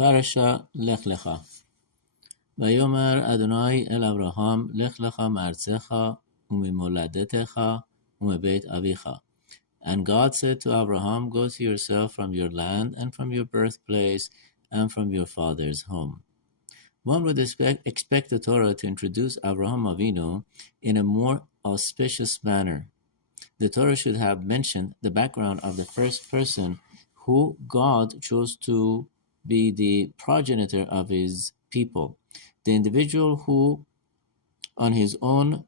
פרשה לך לך. ויאמר אדוני אל אברהם, לך לך מארצך וממולדתך ומבית אביך. And God said to Abraham, go to yourself from your land and from your birthplace and from your father's home. One would expect the Torah to introduce Abraham Avinu in a more auspicious manner. The Torah should have mentioned the background of the first person who God chose to be the progenitor of his people, the individual who on his own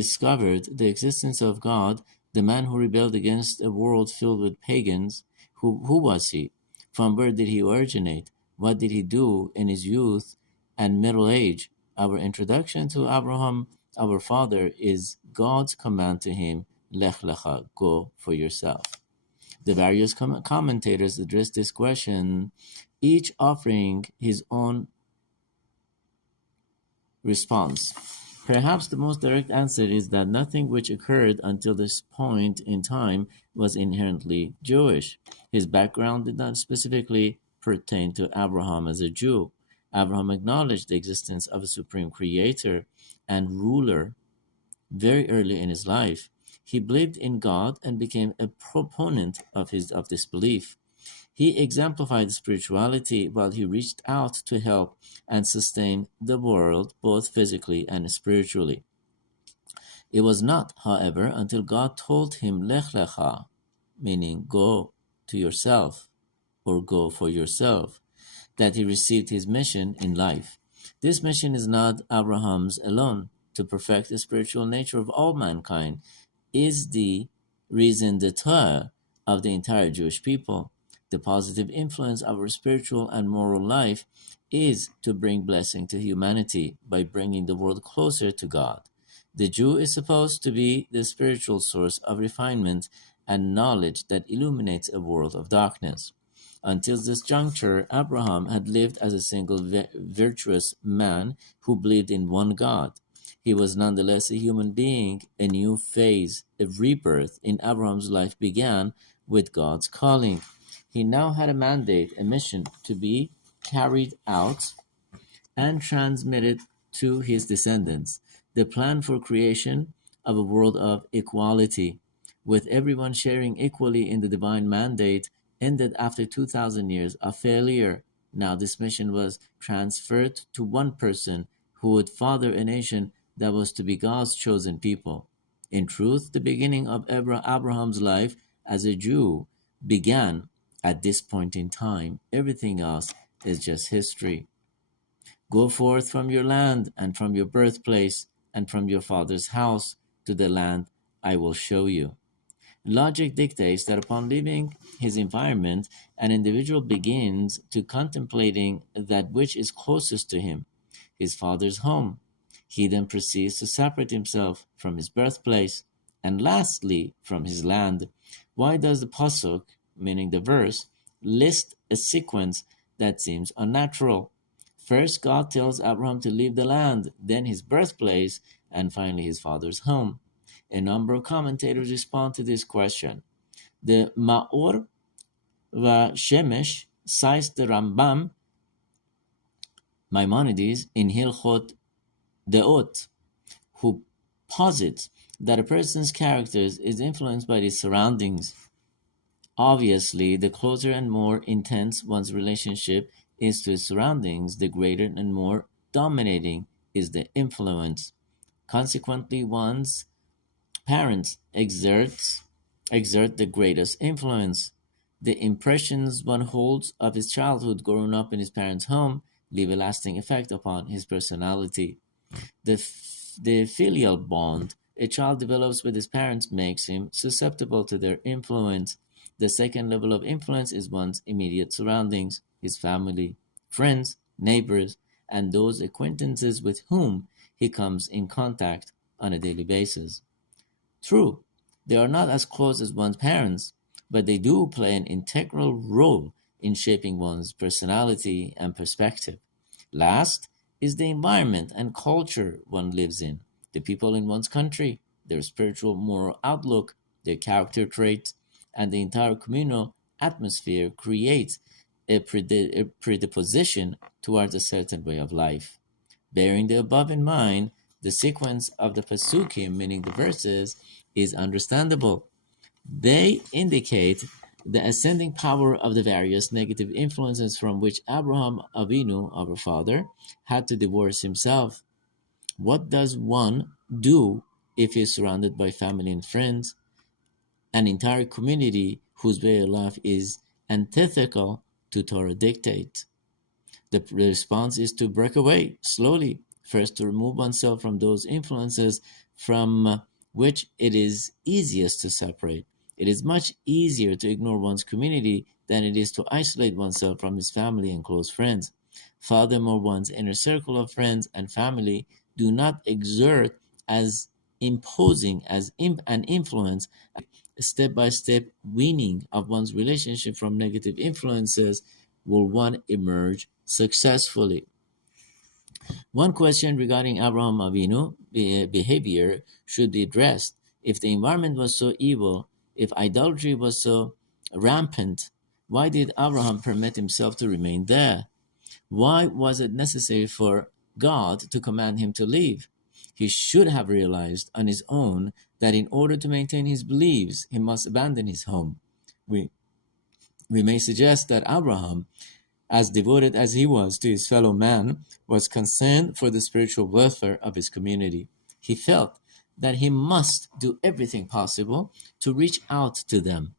discovered the existence of God, the man who rebelled against a world filled with pagans. Who was he? From where did he originate? What did he do in his youth and middle age? Our introduction to Abraham, our father, is God's command to him, Lech Lecha, go for yourself. The various commentators address this question, each offering his own response. Perhaps the most direct answer is that nothing which occurred until this point in time was inherently Jewish. His background did not specifically pertain to Abraham as a Jew. Abraham acknowledged the existence of a supreme creator and ruler very early in his life. He believed in God and became a proponent of this belief. He exemplified spirituality while he reached out to help and sustain the world both physically and spiritually. It was not, however, until God told him Lech Lecha, meaning go to yourself or go for yourself, that he received his mission in life. This mission is not Abraham's alone. To perfect the spiritual nature of all mankind is the reason d'etre of the entire Jewish people. The positive influence of our spiritual and moral life is to bring blessing to humanity by bringing the world closer to God. The Jew is supposed to be the spiritual source of refinement and knowledge that illuminates a world of darkness. Until this juncture, Abraham had lived as a single virtuous man who believed in one God. He was nonetheless a human being. A new phase of rebirth in Abraham's life began with God's calling. He now had a mandate, a mission to be carried out and transmitted to his descendants. The plan for creation of a world of equality, with everyone sharing equally in the divine mandate, ended after 2,000 years of failure. Now this mission was transferred to one person who would father a nation that was to be God's chosen people. In truth, the beginning of Abraham's life as a Jew began at this point in time. Everything else is just history. Go forth from your land and from your birthplace and from your father's house to the land I will show you. Logic dictates that upon leaving his environment, an individual begins to contemplating that which is closest to him, his father's home. He then proceeds to separate himself from his birthplace and lastly from his land. Why does the pasuk, meaning the verse, list a sequence that seems unnatural? First, God tells Abraham to leave the land, then his birthplace, and finally his father's home. A number of commentators respond to this question. The Ma'or VaShemesh cites the Rambam Maimonides in Hilchot Deot, who posits that a person's character is influenced by his surroundings. Obviously, the closer and more intense one's relationship is to his surroundings, the greater and more dominating is the influence. Consequently, one's parents exert the greatest influence. The impressions one holds of his childhood growing up in his parents' home leave a lasting effect upon his personality. The filial bond a child develops with his parents makes him susceptible to their influence. The second level of influence is one's immediate surroundings, his family, friends, neighbors, and those acquaintances with whom he comes in contact on a daily basis. True, they are not as close as one's parents, but they do play an integral role in shaping one's personality and perspective. Last is the environment and culture one lives in, the people in one's country, their spiritual moral outlook, their character traits, and the entire communal atmosphere creates a predisposition towards a certain way of life. Bearing the above in mind, the sequence of the pasukim, meaning the verses, is understandable. They indicate the ascending power of the various negative influences from which Abraham Avinu, our father, had to divorce himself. What does one do if he is surrounded by family and friends, an entire community whose way of life is antithetical to Torah dictate? The response is to break away slowly, first to remove oneself from those influences from which it is easiest to separate. It is much easier to ignore one's community than it is to isolate oneself from his family and close friends. Furthermore, one's inner circle of friends and family do not exert as imposing as an influence. Step by step weaning of one's relationship from negative influences will one emerge successfully. One question regarding Abraham Avinu behavior should be addressed. If the environment was so evil, if idolatry was so rampant, why did Abraham permit himself to remain there? Why was it necessary for God to command him to leave? He should have realized on his own that in order to maintain his beliefs, he must abandon his home. We may suggest that Abraham, as devoted as he was to his fellow man, was concerned for the spiritual welfare of his community. He felt that he must do everything possible to reach out to them.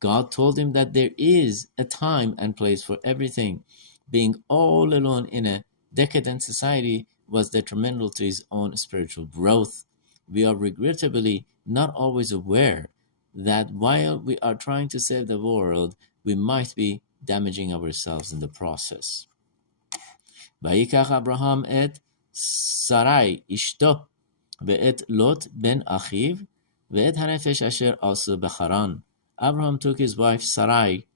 God told him that there is a time and place for everything. Being all alone in a decadent society was detrimental to his own spiritual growth. We are regrettably not always aware that while we are trying to save the world, we might be damaging ourselves in the process. ויקח אברהם את שרי אשתו ואת לוט בן אחיו ואת הנפש אשר עשו בחרן. Abraham took his wife Sarai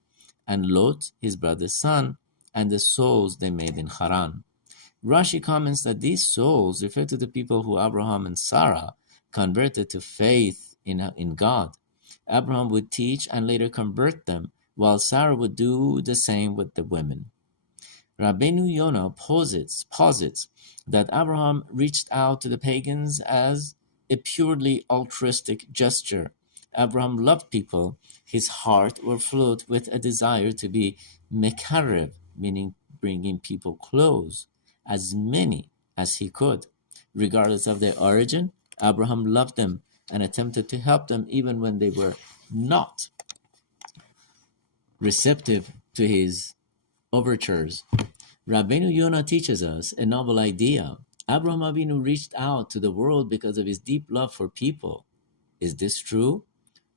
and Lot, his brother's son, and the souls they made in Haran. Rashi comments that these souls refer to the people who Abraham and Sarah converted to faith in God. Abraham would teach and later convert them, while Sarah would do the same with the women. Rabbeinu Yonah posits that Abraham reached out to the pagans as a purely altruistic gesture. Abraham loved people. His heart overflowed with a desire to be mekarev, meaning bringing people close, as many as he could. Regardless of their origin, Abraham loved them and attempted to help them even when they were not receptive to his overtures. Rabbeinu Yonah teaches us a novel idea. Abraham Avinu reached out to the world because of his deep love for people. Is this true?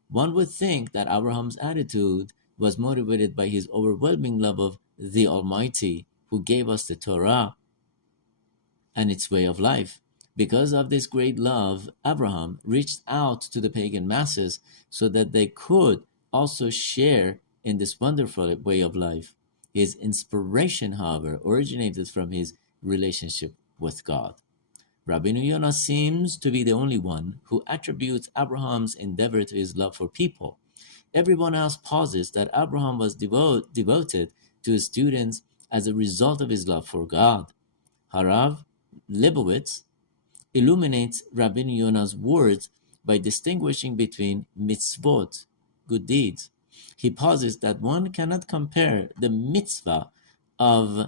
One would think that Abraham's attitude was motivated by his overwhelming love of the Almighty, who gave us the Torah and its way of life. Because of this great love, Abraham reached out to the pagan masses so that they could also share in this wonderful way of life. His inspiration, however, originated from his relationship with God. Rabbeinu Yonah seems to be the only one who attributes Abraham's endeavor to his love for people. Everyone else posits that Abraham was devoted to his students as a result of his love for God. Harav Lebowitz illuminates Rabbeinu Yonah's words by distinguishing between mitzvot, good deeds. He posits that one cannot compare the mitzvah of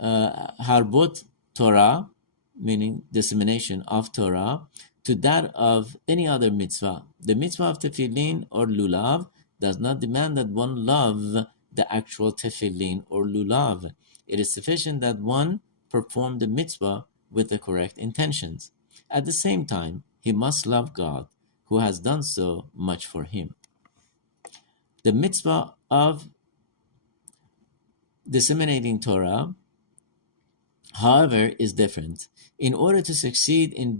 harbot Torah, meaning dissemination of Torah, to that of any other mitzvah. The mitzvah of tefillin or lulav does not demand that one love the actual tefillin or lulav. It is sufficient that one perform the mitzvah with the correct intentions. At the same time, he must love God, who has done so much for him. The mitzvah of disseminating Torah, however, is different. In order to succeed in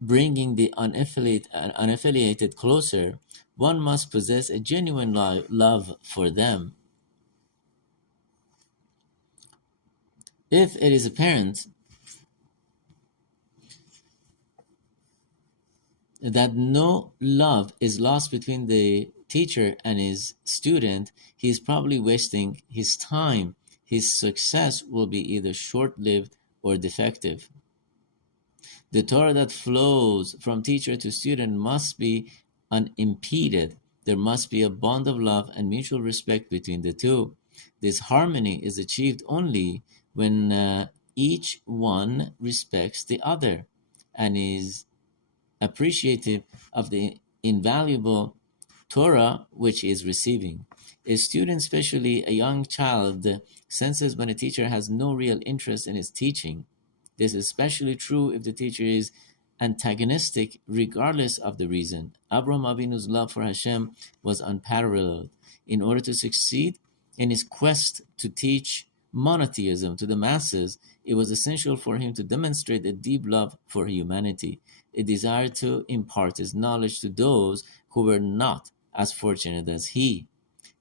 bringing the unaffiliated closer, one must possess a genuine love for them. If it is apparent that no love is lost between the teacher and his student, he is probably wasting his time. His success will be either short lived or defective. The Torah that flows from teacher to student must be unimpeded. There must be a bond of love and mutual respect between the two. This harmony is achieved only when each one respects the other and is appreciative of the invaluable Torah which he is receiving. A student, especially a young child, senses when a teacher has no real interest in his teaching. This is especially true if the teacher is antagonistic, regardless of the reason. Abraham Avinu's love for Hashem was unparalleled. In order to succeed in his quest to teach monotheism to the masses, it was essential for him to demonstrate a deep love for humanity, a desire to impart his knowledge to those who were not as fortunate as he.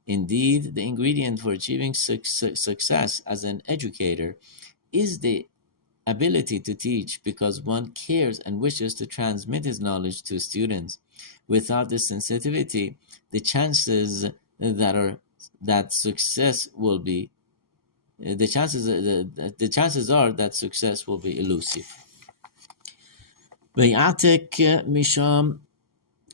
Indeed, the ingredient for achieving success as an educator is the ability to teach, because one cares and wishes to transmit his knowledge to students. Without this sensitivity, the chances that success will be the chances are that success will be elusive. ויעתק משם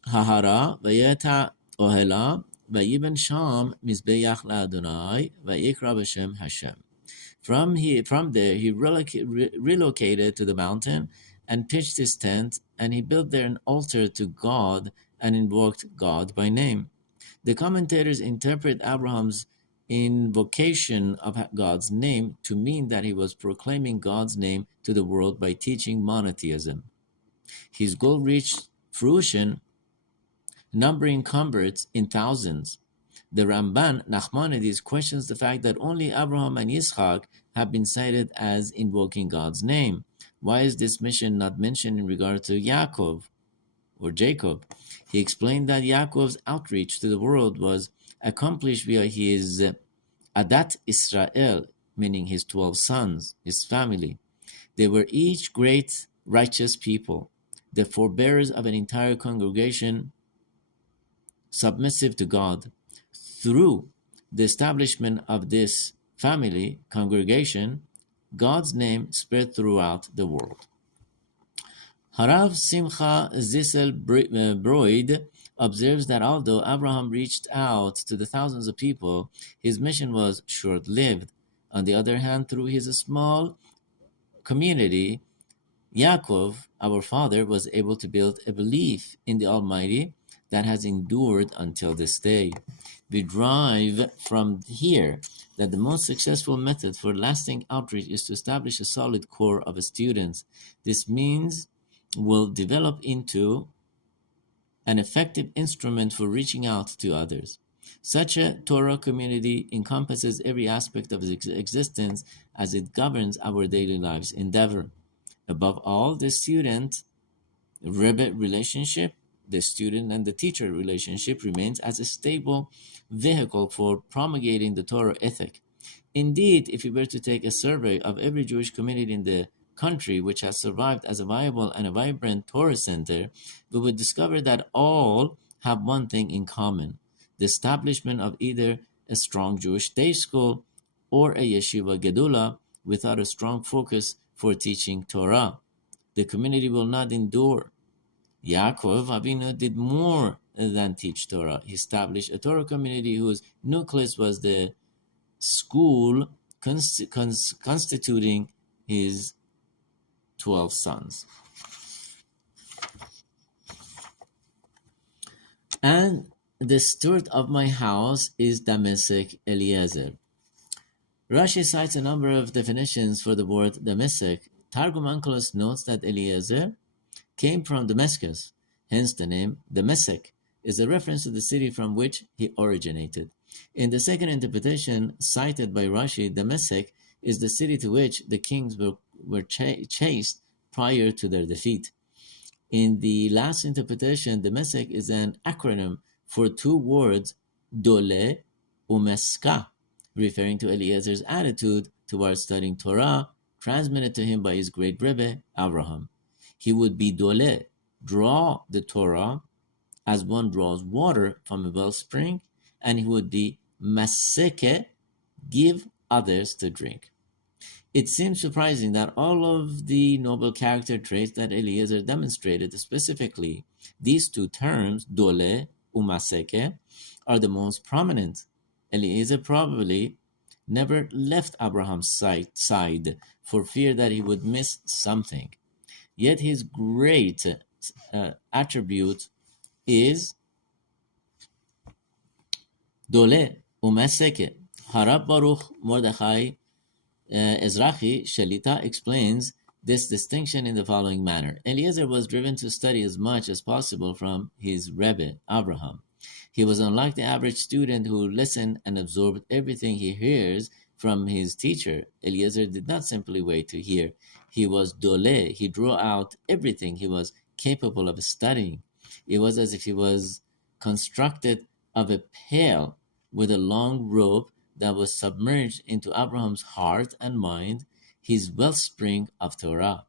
ההרה ויתע אוהלה ויבן שם מזבח לאדוני ויקרא בשם Hashem. From there, he relocated to the mountain and pitched his tent, and he built there an altar to God and invoked God by name. The commentators interpret Abraham's invocation of God's name to mean that he was proclaiming God's name to the world by teaching monotheism. His goal reached fruition, numbering converts in thousands. The Ramban Nachmanides questions the fact that only Abraham and Yitzchak have been cited as invoking God's name. Why is this mission not mentioned in regard to Yaakov or Jacob? He explained that Yaakov's outreach to the world was accomplished via his Adat Israel, meaning his 12 sons, his family. They were each great righteous people, the forebearers of an entire congregation submissive to God. Through the establishment of this family congregation, God's name spread throughout the world. Harav Simcha Zissel Broid observes that although Abraham reached out to the thousands of people, his mission was short-lived. On the other hand, through his small community, Yaakov, our father, was able to build a belief in the Almighty that has endured until this day. We derive from here that the most successful method for lasting outreach is to establish a solid core of students. This means will develop into an effective instrument for reaching out to others. Such a Torah community encompasses every aspect of its existence as it governs our daily lives endeavor. Above all, the student-Rebbe relationship, the student and the teacher relationship remains as a stable vehicle for promulgating the Torah ethic. Indeed, if we were to take a survey of every Jewish community in the country which has survived as a viable and a vibrant Torah center, we would discover that all have one thing in common: the establishment of either a strong Jewish day school or a yeshiva gedula without a strong focus for teaching Torah. The community will not endure. Yaakov Avinu did more than teach Torah. He established a Torah community whose nucleus was the school constituting his 12 sons. And the steward of my house is Damasek Eliezer. Rashi cites a number of definitions for the word Damasek. Targum Onkelos notes that Eliezer came from Damascus, hence the name Damasek is a reference to the city from which he originated. In the second interpretation cited by Rashi, Damasek is the city to which the kings were chased prior to their defeat. In the last interpretation, Damasek is an acronym for two words, Dole Umeska, referring to Eliezer's attitude towards studying Torah, transmitted to him by his great Rebbe, Abraham. He would be Dole, draw the Torah, as one draws water from a wellspring, and he would be maseke, give others to drink. It seems surprising that all of the noble character traits that Eliezer demonstrated, specifically these two terms, dole umaseke, are the most prominent. Eliezer probably never left Abraham's side for fear that he would miss something. Yet his great attribute is dole umaseke. Harab Baruch Mordechai Ezrachi Shelita explains this distinction in the following manner. Eliezer was driven to study as much as possible from his Rebbe, Abraham. He was unlike the average student who listened and absorbed everything he hears from his teacher. Eliezer did not simply wait to hear. He was dole. He drew out everything he was capable of studying. It was as if he was constructed of a pail with a long rope that was submerged into Abraham's heart and mind, his wellspring of Torah.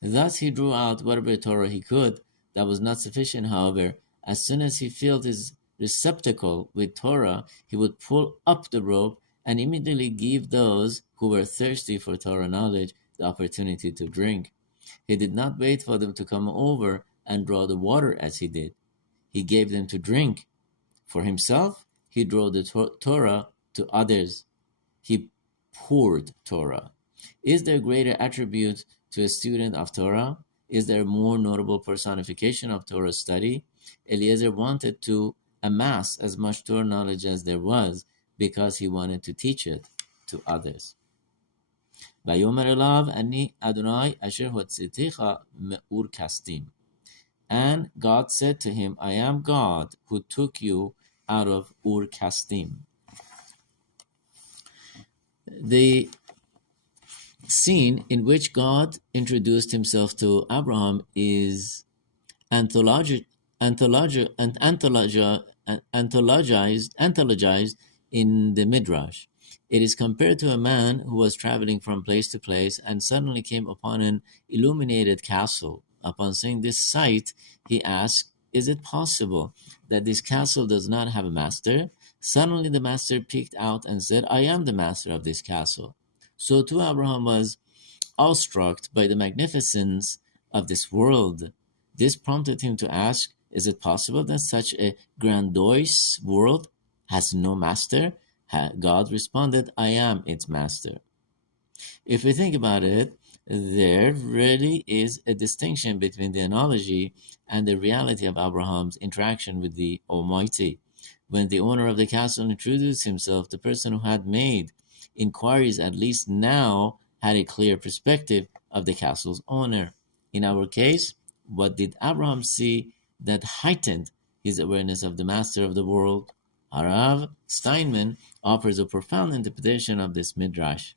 Thus he drew out whatever Torah he could. That was not sufficient, however. As soon as he filled his receptacle with Torah, he would pull up the rope and immediately give those who were thirsty for Torah knowledge the opportunity to drink. He did not wait for them to come over and draw the water as he did. He gave them to drink. For himself, he drew the Torah to others. He poured Torah. Is there greater attribute to a student of Torah? Is there a more notable personification of Torah study? Eliezer wanted to amass as much Torah knowledge as there was because he wanted to teach it to others. ויאמר אליו אני אדוני אשר הוצאתיך מאור כסדים. And God said to him, I am God who took you out of Ur Kasdim. The scene in which God introduced himself to Abraham is anthologized in the Midrash. It is compared to a man who was traveling from place to place and suddenly came upon an illuminated castle. Upon seeing this sight, he asked, is it possible that this castle does not have a master? Suddenly the master peeked out and said, I am the master of this castle. So too Abraham was awestruck by the magnificence of this world. This prompted him to ask, is it possible that such a grandiose world has no master? God responded, I am its master. If we think about it, there really is a distinction between the analogy and the reality of Abraham's interaction with the Almighty. When the owner of the castle introduced himself, the person who had made inquiries at least now had a clear perspective of the castle's owner. In our case, what did Abraham see that heightened his awareness of the master of the world? Harav Steinman offers a profound interpretation of this midrash.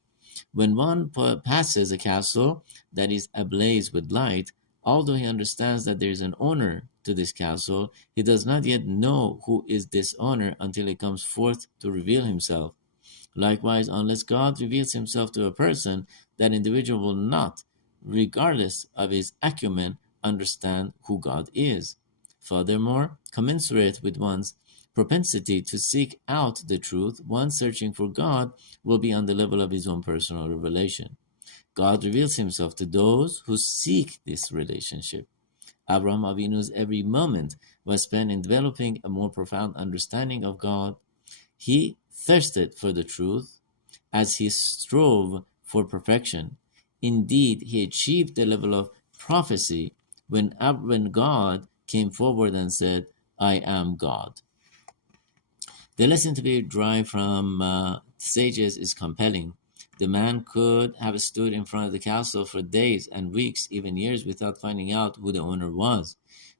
When one passes a castle that is ablaze with light, although he understands that there is an owner to this castle, he does not yet know who is this owner until he comes forth to reveal himself. Likewise, unless God reveals himself to a person, that individual will not, regardless of his acumen, understand who God is. Furthermore, commensurate with one's propensity to seek out the truth, one searching for God will be on the level of his own personal revelation. God reveals himself to those who seek this relationship. Abraham Avinu's every moment was spent in developing a more profound understanding of God. He thirsted for the truth as he strove for perfection. Indeed, he achieved the level of prophecy when God came forward and said, I am God. The lesson to be derived from sages is compelling. The man could have stood in front of the castle for days and weeks, even years, without finding out who the owner was.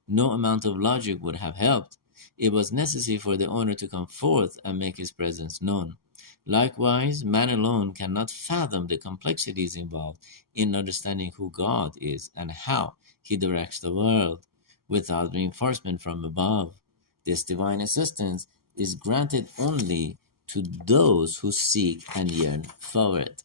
No amount of logic would have helped. It was necessary for the owner to come forth and make his presence known. Likewise, man alone cannot fathom the complexities involved in understanding who God is and how he directs the world without reinforcement from above. This divine assistance is granted only to those who seek and yearn for it.